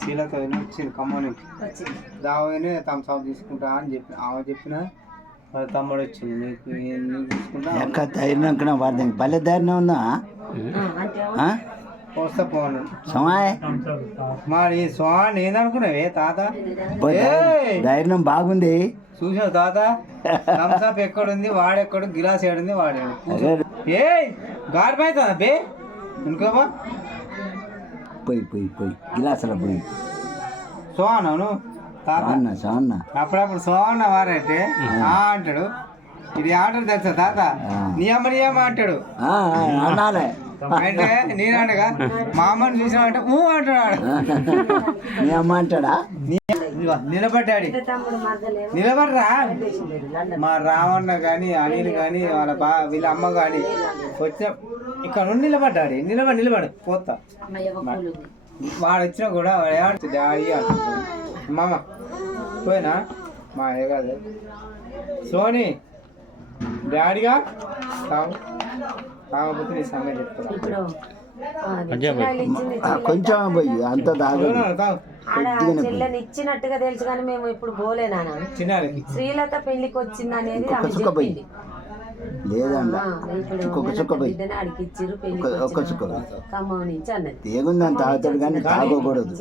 శీలతో వచ్చింది ఖమ్మం నుంచి దావని తమ సాగు తీసుకుంటా అని చెప్పి ఆమె చెప్పిన వాళ్ళ తమ్ముడు వచ్చింది నీకు తీసుకుంటా ధైర్యం వాడి భలే ధైర్యం ఉందా వస్తా పోను సమాయ్ మరి స్వామి ఏందనుకున్నావే తాత ధైర్యం బాగుంది చూసావు తాత థమ్స్అప్ ఎక్కడుంది వాడెక్కడు గిలాస్ ఏడుంది వాడాడు ఏ గారి అవుతుందా బే అనుకోబా పోయి గిలాసులో పోయి సోను సోన్న అప్పుడప్పుడు సోన్న వారంటే అంటాడు ఇది ఆటలు తెలుసా తాత నీ అమ్మ అంటాడు అన్నాలే అంటే నేనంటగా మా అమ్మని చూసినామంటే అంటాడు నీ అమ్మ అంటాడా నిలబడ్డాడు నిలబడరా మా రావణ కానీ అనిల్ కానీ వాళ్ళ వీళ్ళ అమ్మ కానీ వచ్చిన ఇక్కడ నుండి నిలబడు పోతా వాడు వచ్చినా కూడా వాడు ఏమంటుంది డాడీ అంటున్నాడు మామ పోయినా మా ఏ కాదు సోని డాడీగా కాకపోతే నీ సమయం చెప్తాను కొంచెం పోయి అంత చెల్లెని ఇచ్చినట్టుగా తెలుసు కానీ మేము ఇప్పుడు పోలేనా శ్రీలత పెళ్లికి వచ్చింది అనేది లేదండి అడిగిచ్చిర్రు ఒక్క చుక్క ఖమ్మం నుంచి అన్నది ఏముందని తాగుతాడు కానీ తాగకూడదు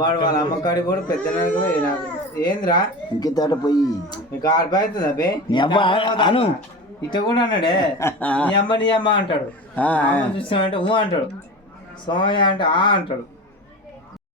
వాడు వాళ్ళ అమ్మకాడి కూడా పెద్ద ఏంద్రా ఇంకితాడ పోయి మీకు ఆరిపోతుందా బే అను ఇట కూడా అన్నాడే నీ అమ్మ అంటాడు చూస్తామంటే అంటాడు సోమయ్య అంటే అంటాడు